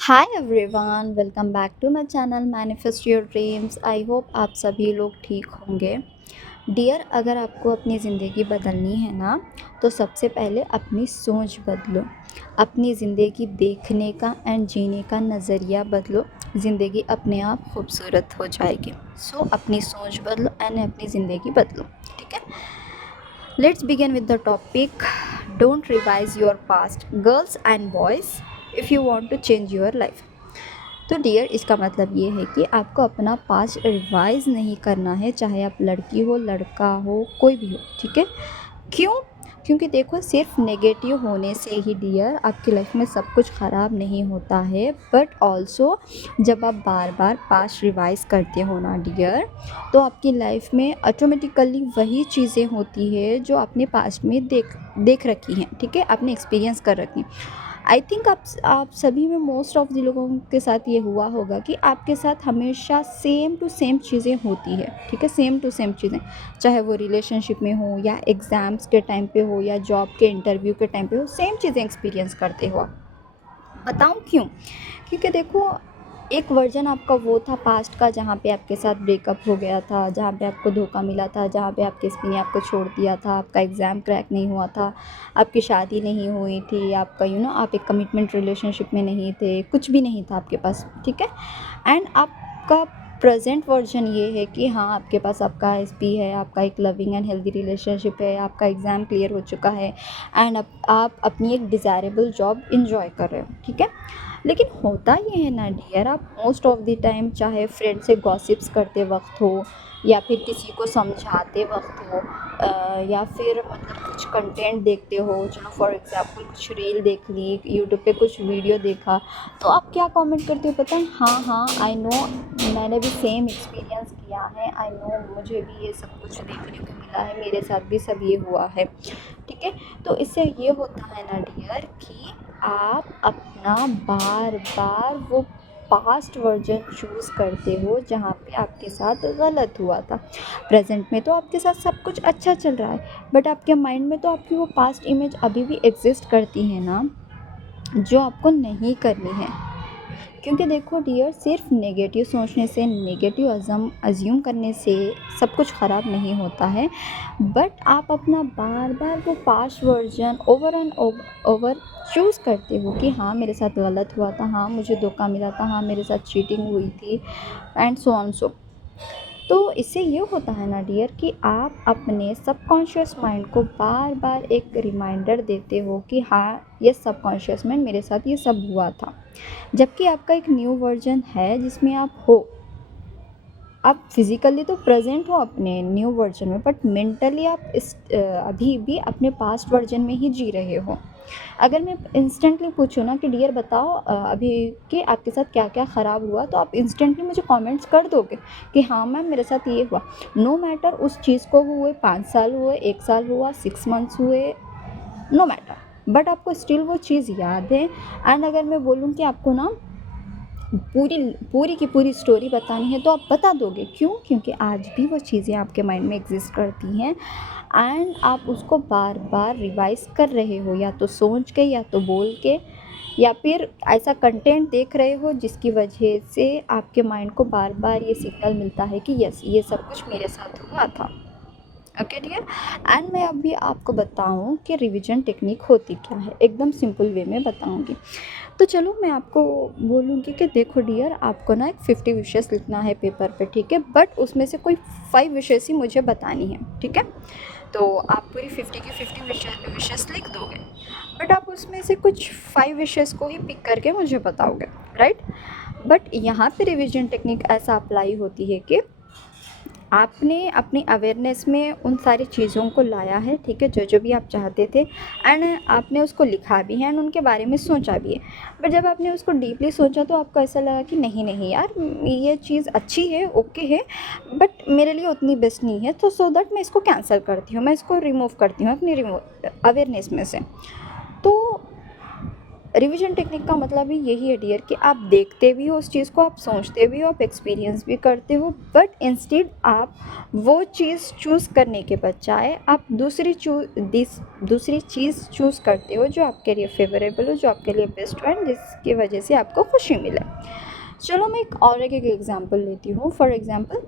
Hi everyone, welcome back to my channel manifest your dreams. I hope आप सभी लोग ठीक होंगे। डियर, अगर आपको अपनी ज़िंदगी बदलनी है ना, तो सबसे पहले अपनी सोच बदलो। अपनी ज़िंदगी देखने का एंड जीने का नज़रिया बदलो। ज़िंदगी अपने आप खूबसूरत हो जाएगी। सो अपनी सोच बदलो एंड अपनी ज़िंदगी बदलो। ठीक है, let's begin with the topic. Don't revise your past, girls and boys, if you want to change your life. तो डियर, इसका मतलब ये है कि आपको अपना पास्ट रिवाइज नहीं करना है, चाहे आप लड़की हो, लड़का हो, कोई भी हो। ठीक है, क्यों? क्योंकि देखो, सिर्फ नेगेटिव होने से ही डियर आपकी लाइफ में सब कुछ ख़राब नहीं होता है, बट ऑल्सो जब आप बार बार पास्ट रिवाइज करते हो ना डियर, तो आपकी लाइफ में ऑटोमेटिकली वही चीज़ें होती है जो आपने पास्ट में देख रखी हैं। ठीक है, आपने एक्सपीरियंस कर रखी। आई थिंक आप सभी में मोस्ट ऑफ द लोगों के साथ ये हुआ होगा कि आपके साथ हमेशा सेम टू सेम चीज़ें होती है। ठीक है, सेम टू सेम चीज़ें, चाहे वो रिलेशनशिप में हो या एग्ज़ाम्स के टाइम पे हो या जॉब के इंटरव्यू के टाइम पे हो, सेम चीज़ें एक्सपीरियंस करते हो आप। बताऊँ क्यों? क्योंकि देखो, एक वर्जन आपका वो था पास्ट का जहाँ पे आपके साथ ब्रेकअप हो गया था, जहाँ पे आपको धोखा मिला था, जहाँ पे आपके किसी ने आपको छोड़ दिया था, आपका एग्ज़ाम क्रैक नहीं हुआ था, आपकी शादी नहीं हुई थी, आपका आप एक कमिटमेंट रिलेशनशिप में नहीं थे, कुछ भी नहीं था आपके पास। ठीक है, एंड आपका प्रेजेंट वर्जन ये है कि हाँ, आपके पास आपका एसपी है, आपका एक लविंग एंड हेल्दी रिलेशनशिप है, आपका एग्ज़ाम क्लियर हो चुका है, एंड आप अपनी एक डिज़ायरेबल जॉब इंजॉय कर रहे हो। ठीक है, लेकिन होता ये है ना डियर, आप मोस्ट ऑफ द टाइम चाहे फ्रेंड से गॉसिप्स करते वक्त हो या फिर किसी को समझाते वक्त हो, या फिर मतलब कुछ कंटेंट देखते हो, चलो फॉर एग्जांपल कुछ रील देख ली, यूट्यूब पे कुछ वीडियो देखा, तो आप क्या कमेंट करते हो पता है? हाँ हाँ, आई नो, मैंने भी सेम एक्सपीरियंस किया है, आई नो, मुझे भी ये सब कुछ देखने को मिला है, मेरे साथ भी सब ये हुआ है। ठीक है, तो इससे ये होता है ना डियर कि आप अपना बार बार वो पास्ट वर्जन चूज़ करते हो जहाँ पे आपके साथ गलत हुआ था। प्रेजेंट में तो आपके साथ सब कुछ अच्छा चल रहा है, बट आपके माइंड में तो आपकी वो पास्ट इमेज अभी भी एग्जिस्ट करती है ना, जो आपको नहीं करनी है। क्योंकि देखो डियर, सिर्फ नेगेटिव सोचने से, नेगेटिव अज्यूम करने से सब कुछ ख़राब नहीं होता है, बट आप अपना बार बार वो past version over and over choose करते हो कि हाँ, मेरे साथ गलत हुआ था, हाँ मुझे धोखा मिला था, हाँ मेरे साथ चीटिंग हुई थी, एंड सो ऑन सो। तो इससे ये होता है ना डियर कि आप अपने सबकॉन्शियस माइंड को बार बार एक रिमाइंडर देते हो कि हाँ, ये सबकॉन्शियस माइंड, मेरे साथ ये सब हुआ था। जबकि आपका एक न्यू वर्जन है जिसमें आप हो, आप फिज़िकली तो प्रेजेंट हो अपने न्यू वर्जन में, बट मेंटली आप अभी भी अपने पास्ट वर्जन में ही जी रहे हो। अगर मैं इंस्टेंटली पूछूँ ना कि डियर बताओ, अभी के आपके साथ क्या क्या ख़राब हुआ, तो आप इंस्टेंटली मुझे कमेंट्स कर दोगे कि हाँ मैम, मेरे साथ ये हुआ। नो मैटर उस चीज़ को हुए 5 साल हुए, 1 साल हुआ, 6 मंथ्स हुए, नो मैटर, बट आपको स्टिल वो चीज़ याद है। एंड अगर मैं बोलूँ कि आपको ना पूरी पूरी की पूरी स्टोरी बतानी है, तो आप बता दोगे। क्यों? क्योंकि आज भी वो चीज़ें आपके माइंड में एग्जिस्ट करती हैं, एंड आप उसको बार बार रिवाइज कर रहे हो, या तो सोच के, या तो बोल के, या फिर ऐसा कंटेंट देख रहे हो जिसकी वजह से आपके माइंड को बार बार ये सिग्नल मिलता है कि यस, ये सब कुछ मेरे साथ हुआ था। ओके डियर, एंड मैं अभी आपको बताऊं कि रिवीजन टेक्निक होती क्या है, एकदम सिंपल वे में बताऊंगी। तो चलो मैं आपको बोलूँगी कि देखो डियर, आपको ना एक 50 विशेस लिखना है पेपर पे। ठीक है, बट उसमें से कोई 5 विशेस ही मुझे बतानी है। ठीक है, तो आप पूरी 50 की 50 विशेस लिख दोगे, बट आप उसमें से कुछ 5 विशेस को ही पिक करके मुझे बताओगे, राइट? बट यहाँ पे रिवीजन टेक्निक ऐसा अप्लाई होती है कि आपने अपनी अवेयरनेस में उन सारी चीज़ों को लाया है। ठीक है, जो जो भी आप चाहते थे, एंड आपने उसको लिखा भी है एंड उनके बारे में सोचा भी है। बट जब आपने उसको डीपली सोचा, तो आपको ऐसा लगा कि नहीं नहीं यार, ये चीज़ अच्छी है, ओके है, बट मेरे लिए उतनी बेस्ट नहीं है, तो सो दैट मैं इसको कैंसिल करती हूँ, मैं इसको रिमूव करती हूँ अपनी अवेयरनेस में से। तो रिवीजन टेक्निक का मतलब ही यही है डियर कि आप देखते भी हो उस चीज़ को, आप सोचते भी हो, आप एक्सपीरियंस भी करते हो, बट इंस्टेड आप वो चीज़ चूज़ करने के बजाय आप दूसरी चीज़ चूज़ करते हो जो आपके लिए फेवरेबल हो, जो आपके लिए बेस्ट हो, एंड जिसकी वजह से आपको खुशी मिले। चलो मैं एक एग्जांपल लेती हूँ। फॉर एग्जांपल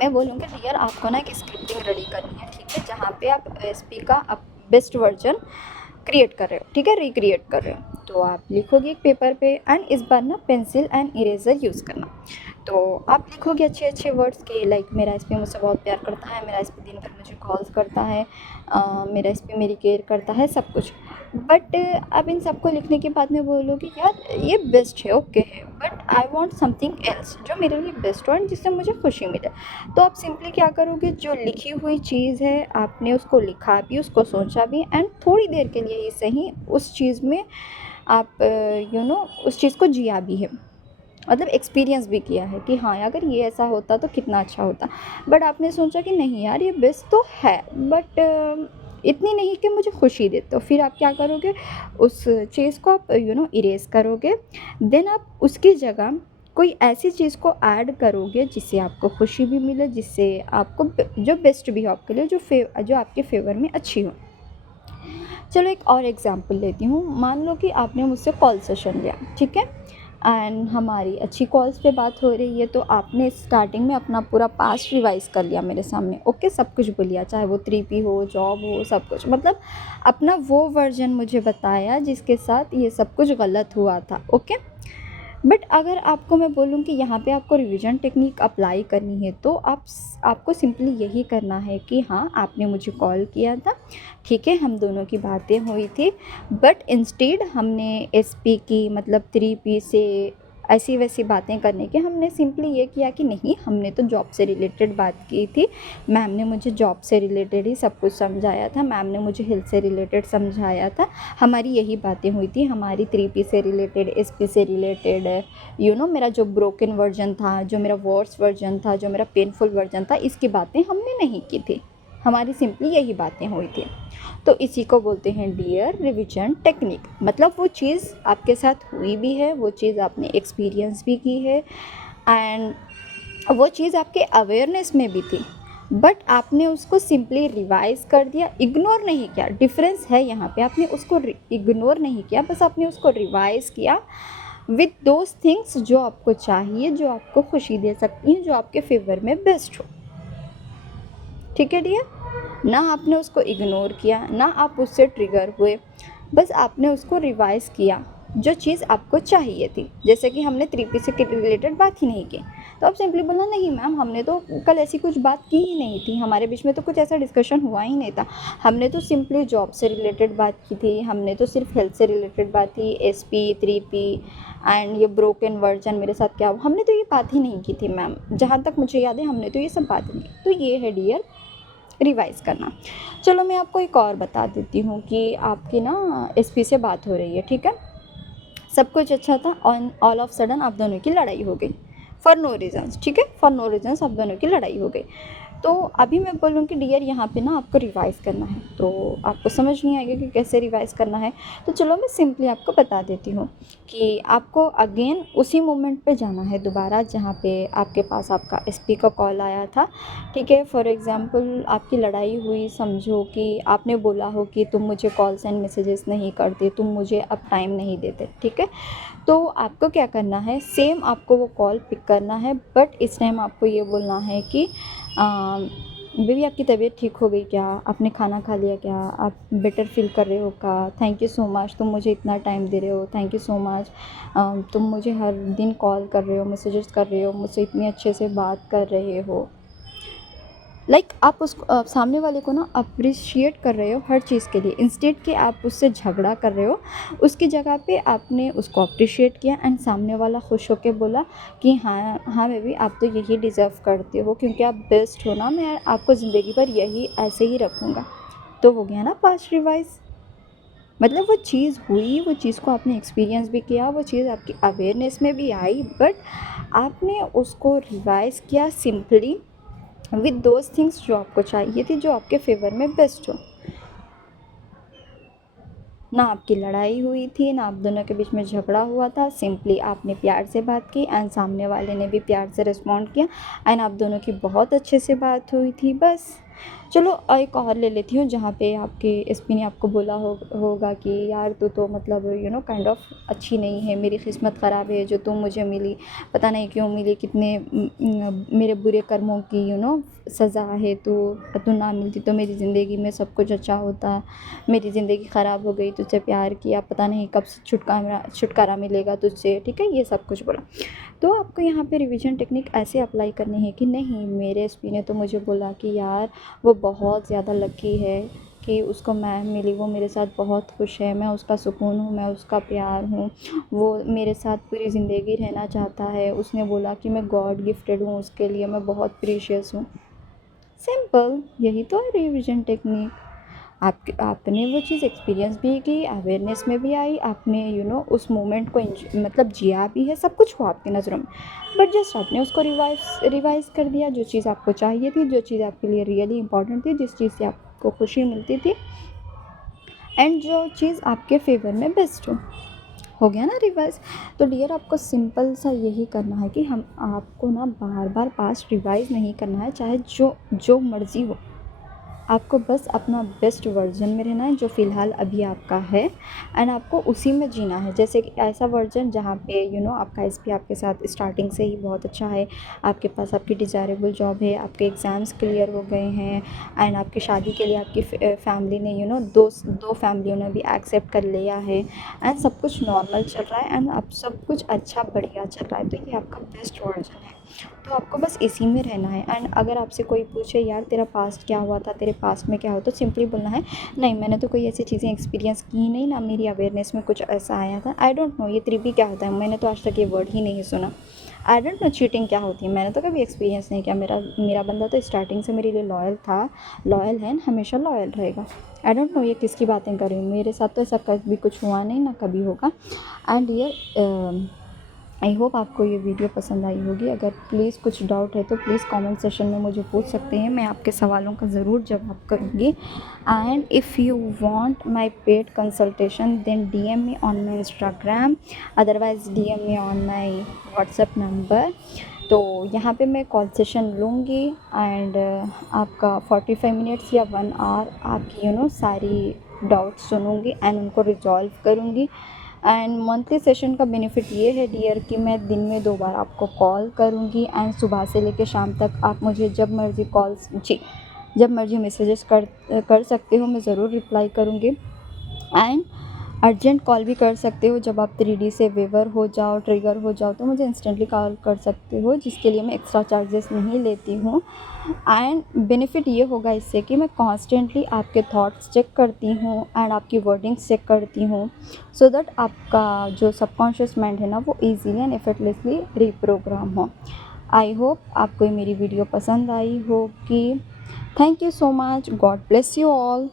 मैं बोलूँगी डियर आपको ना एक स्क्रिप्टिंग रेडी करनी है, ठीक है, जहाँ पे आप एसपी का बेस्ट वर्जन क्रिएट कर रहे हो, ठीक है, रिक्रिएट कर रहे हो। तो आप लिखोगे एक पेपर पे, एंड इस बार ना पेंसिल एंड इरेज़र यूज़ करना। तो आप लिखोगे अच्छे अच्छे वर्ड्स के, लाइक मेरा एसपी मुझसे बहुत प्यार करता है, मेरा एसपी दिन भर मुझे कॉल्स करता है, मेरा एसपी मेरी केयर करता है, सब कुछ। बट अब इन सबको लिखने के बाद में बोलोगे यार ये बेस्ट है, ओके है, but I want something else जो मेरे लिए बेस्ट हो एंड जिससे मुझे खुशी मिले। तो आप सिंपली क्या करोगे, जो लिखी हुई चीज़ है आपने उसको लिखा भी, उसको सोचा भी, एंड थोड़ी देर के लिए ही सही उस चीज़ में आप उस चीज़ को जिया भी है, मतलब एक्सपीरियंस भी किया है कि हाँ अगर ये ऐसा होता तो कितना अच्छा होता। बट आपने सोचा कि नहीं यार ये बेस्ट तो है, बट इतनी नहीं कि मुझे खुशी दे। तो फिर आप क्या करोगे, उस चीज़ को आप इरेज करोगे। देन आप उसकी जगह कोई ऐसी चीज़ को ऐड करोगे जिससे आपको खुशी भी मिले, जिससे आपको जो बेस्ट भी हो आपके लिए, जो आपके फेवर में अच्छी हो। चलो एक और एग्जांपल लेती हूँ। मान लो कि आपने मुझसे कॉल सेशन लिया, ठीक है, एंड हमारी अच्छी कॉल्स पे बात हो रही है, तो आपने स्टार्टिंग में अपना पूरा पास्ट रिवाइज कर लिया मेरे सामने, ओके, सब कुछ बोलिया, चाहे वो 3P हो, जॉब हो, सब कुछ, मतलब अपना वो वर्जन मुझे बताया जिसके साथ ये सब कुछ गलत हुआ था, ओके। बट अगर आपको मैं बोलूँ कि यहाँ पे आपको रिवीजन टेक्निक अप्लाई करनी है, तो आपको सिंपली यही करना है कि हाँ आपने मुझे कॉल किया था, ठीक है, हम दोनों की बातें हुई थी, बट इंस्टेड हमने एसपी की मतलब 3P से ऐसी वैसी बातें करने के हमने सिंपली ये किया कि नहीं, हमने तो जॉब से रिलेटेड बात की थी, मैम ने मुझे जॉब से रिलेटेड ही सब कुछ समझाया था, मैम ने मुझे हेल्थ से रिलेटेड समझाया था, हमारी यही बातें हुई थी, हमारी 3P से रिलेटेड, एसपी से रिलेटेड, मेरा जो ब्रोकन वर्जन था, जो मेरा वर्स वर्जन था, जो मेरा पेनफुल वर्जन था, इसकी बातें हमने नहीं की थी, हमारी सिंपली यही बातें हुई थी। तो इसी को बोलते हैं डियर रिवीजन टेक्निक। मतलब वो चीज़ आपके साथ हुई भी है, वो चीज़ आपने एक्सपीरियंस भी की है, एंड वो चीज़ आपके अवेयरनेस में भी थी, बट आपने उसको सिंपली रिवाइज कर दिया, इग्नोर नहीं किया। डिफरेंस है यहाँ पे, आपने उसको इग्नोर नहीं किया, बस आपने उसको रिवाइज किया विद दोज थिंग्स जो आपको चाहिए, जो आपको खुशी दे सकती हैं, जो आपके फेवर में बेस्ट हो, ठीक है डियर। ना आपने उसको इग्नोर किया, ना आप उससे ट्रिगर हुए, बस आपने उसको रिवाइज किया जो चीज़ आपको चाहिए थी। जैसे कि हमने 3P से रिलेटेड बात ही नहीं की, तो आप सिंपली बोलना नहीं मैम हमने तो कल ऐसी कुछ बात की ही नहीं थी, हमारे बीच में तो कुछ ऐसा डिस्कशन हुआ ही नहीं था, हमने तो सिंपली जॉब से रिलेटेड बात की थी, हमने तो सिर्फ हेल्थ से रिलेटेड बात की, एसपी 3P एंड ये ब्रोकन वर्जन मेरे साथ क्या हुआ, हमने तो ये बात ही नहीं की थी मैम, जहाँ तक मुझे याद है हमने तो ये सब बात नहीं की। तो ये है डियर रिवाइज़ करना। चलो मैं आपको एक और बता देती हूँ कि आपकी ना एसपी से बात हो रही है, ठीक है, सब कुछ अच्छा था, ऑल ऑफ सडन आप दोनों की लड़ाई हो गई फॉर नो रीजंस, ठीक है, फॉर नो रीजंस आप दोनों की लड़ाई हो गई। तो अभी मैं बोलूँ कि डियर यहाँ पे ना आपको रिवाइज़ करना है, तो आपको समझ नहीं आएगा कि कैसे रिवाइज़ करना है। तो चलो मैं सिंपली आपको बता देती हूँ कि आपको अगेन उसी मोमेंट पे जाना है दोबारा जहाँ पे आपके पास आपका एसपी का कॉल आया था, ठीक है। फॉर एग्ज़ाम्पल आपकी लड़ाई हुई, समझो कि आपने बोला हो कि तुम मुझे कॉल्स एंड मैसेजेस नहीं करते, तुम मुझे अब टाइम नहीं देते, ठीक है। तो आपको क्या करना है, सेम आपको वो कॉल पिक करना है, बट इस टाइम आपको ये बोलना है कि बेबी आपकी तबीयत ठीक हो गई क्या, आपने खाना खा लिया क्या, आप बेटर फील कर रहे हो क्या, थैंक यू सो मच तुम मुझे इतना टाइम दे रहे हो, थैंक यू सो मच तुम मुझे हर दिन कॉल कर रहे हो, मैसेजेस कर रहे हो, मुझसे इतने अच्छे से बात कर रहे हो। लाइक आप सामने वाले को ना अप्रिशिएट कर रहे हो हर चीज़ के लिए, इंस्टेड कि आप उससे झगड़ा कर रहे हो, उसकी जगह पे आपने उसको अप्रिशिएट किया, एंड सामने वाला खुश होकर बोला कि हाँ हाँ बेबी आप तो यही डिज़र्व करते हो, क्योंकि आप बेस्ट हो ना, मैं आपको ज़िंदगी भर यही ऐसे ही रखूँगा। तो हो गया ना पास्ट रिवाइज। मतलब वो चीज़ हुई, वो चीज़ को आपने एक्सपीरियंस भी किया, वो चीज़ आपकी अवेयरनेस में भी आई, बट आपने उसको रिवाइज़ किया सिंपली विद दोज थिंग्स जो आपको चाहिए थी, जो आपके फेवर में बेस्ट हो। ना आपकी लड़ाई हुई थी, ना आप दोनों के बीच में झगड़ा हुआ था, सिंपली आपने प्यार से बात की एंड सामने वाले ने भी प्यार से रिस्पॉन्ड किया एंड आप दोनों की बहुत अच्छे से बात हुई थी बस। चलो एक और ले लेती हूँ जहाँ पे आपके एसपी ने आपको बोला होगा कि यार तू तो मतलब काइंड ऑफ अच्छी नहीं है, मेरी किस्मत ख़राब है जो तुम मुझे मिली, पता नहीं क्यों मिली, कितने मेरे बुरे कर्मों की सज़ा है, तू ना मिलती तो मेरी ज़िंदगी में सब कुछ अच्छा होता, मेरी ज़िंदगी ख़राब हो गई, तुझसे प्यार किया, पता नहीं कब से छुटकारा मिलेगा तुझसे, ठीक है, ये सब कुछ बोला। तो आपको यहाँ पे रिवीजन टेक्निक ऐसे अप्लाई करनी है कि नहीं, मेरे एसपी ने तो मुझे बोला कि यार वो बहुत ज़्यादा लकी है कि उसको मैं मिली, वो मेरे साथ बहुत खुश है, मैं उसका सुकून हूँ, मैं उसका प्यार हूँ, वो मेरे साथ पूरी ज़िंदगी रहना चाहता है, उसने बोला कि मैं गॉड गिफ्टेड हूँ उसके लिए, मैं बहुत प्रीशियस हूँ। सिंपल, यही तो है रिवीजन टेक्निक। आपने वो चीज़ एक्सपीरियंस भी की, अवेयरनेस में भी आई, आपने उस मोमेंट को मतलब जिया भी है, सब कुछ हुआ आपकी नज़रों में, बट जस्ट आपने उसको रिवाइज़ कर दिया, जो चीज़ आपको चाहिए थी, जो चीज़ आपके लिए रियली इंपॉर्टेंट थी, जिस चीज़ से आपको खुशी मिलती थी एंड जो चीज़ आपके फेवर में बेस्ट हो गया ना रिवाइज़। तो डियर आपको सिंपल सा यही करना है कि हम आपको ना बार बार पास्ट रिवाइज़ नहीं करना है, चाहे जो जो मर्ज़ी हो, आपको बस अपना बेस्ट वर्जन में रहना है जो फ़िलहाल अभी आपका है एंड आपको उसी में जीना है। जैसे कि ऐसा वर्जन जहाँ पे आपका एसपी आपके साथ स्टार्टिंग से ही बहुत अच्छा है, आपके पास आपकी डिज़ायरेबल जॉब है, आपके एग्ज़ाम्स क्लियर हो गए हैं एंड आपकी शादी के लिए आपकी फैमिली ने दो फैमिलियों ने भी एक्सेप्ट कर लिया है एंड सब कुछ नॉर्मल चल रहा है एंड अब सब कुछ अच्छा बढ़िया चल रहा है, तो ये आपका बेस्ट वर्जन है। तो आपको बस इसी में रहना है एंड अगर आपसे कोई पूछे यार तेरा पास्ट क्या हुआ था, तेरे पास्ट में क्या हुआ, तो सिंपली बोलना है नहीं, मैंने तो कोई ऐसी चीज़ें एक्सपीरियंस की नहीं, ना मेरी अवेयरनेस में कुछ ऐसा आया था, आई डोंट नो ये त्रिपी क्या होता है, मैंने तो आज तक ये वर्ड ही नहीं सुना, आई डोंट नो चीटिंग क्या होती है, मैंने तो कभी एक्सपीरियंस नहीं किया, मेरा बंदा तो स्टार्टिंग से मेरे लिए लॉयल था, लॉयल है, हमेशा लॉयल रहेगा। आई डोंट नो ये किसकी बातें कर रही हूँ, मेरे साथ तो ऐसा कभी कुछ हुआ नहीं, ना कभी होगा। एंड ये आई होप आपको ये वीडियो पसंद आई होगी। अगर प्लीज़ कुछ डाउट है तो प्लीज़ कमेंट सेशन में मुझे पूछ सकते हैं, मैं आपके सवालों का ज़रूर जवाब करूँगी। And if you want my paid consultation then DM me on my Instagram, otherwise DM me on my WhatsApp number. तो यहाँ पे मैं कॉल सेशन लूँगी एंड आपका 45 मिनट्स या 1 आवर आपकी सारी डाउट्स सुनूँगी एंड उनको रिजॉल्व करूँगी। एंड मंथली सेशन का बेनिफिट ये है डियर कि मैं दिन में 2 बार आपको कॉल करूँगी एंड सुबह से लेकर शाम तक आप मुझे जब मर्ज़ी जब मर्ज़ी मैसेजेस कर सकते हो, मैं ज़रूर रिप्लाई करूँगी एंड अर्जेंट कॉल भी कर सकते हो, जब आप 3D से वेवर हो जाओ, ट्रिगर हो जाओ, तो मुझे इंस्टेंटली कॉल कर सकते हो, जिसके लिए मैं एक्स्ट्रा चार्जेस नहीं लेती हूँ। एंड बेनिफिट ये होगा इससे कि मैं कॉन्स्टेंटली आपके थॉट्स चेक करती हूँ एंड आपकी वर्डिंग्स चेक करती हूँ, सो दैट आपका जो सबकॉन्शियस माइंड है ना वो ईजीली एंड एफर्टलेसली रीप्रोग्राम हो। आई होप आपको ये मेरी वीडियो पसंद आई होगी। Thank you so much, God bless you all.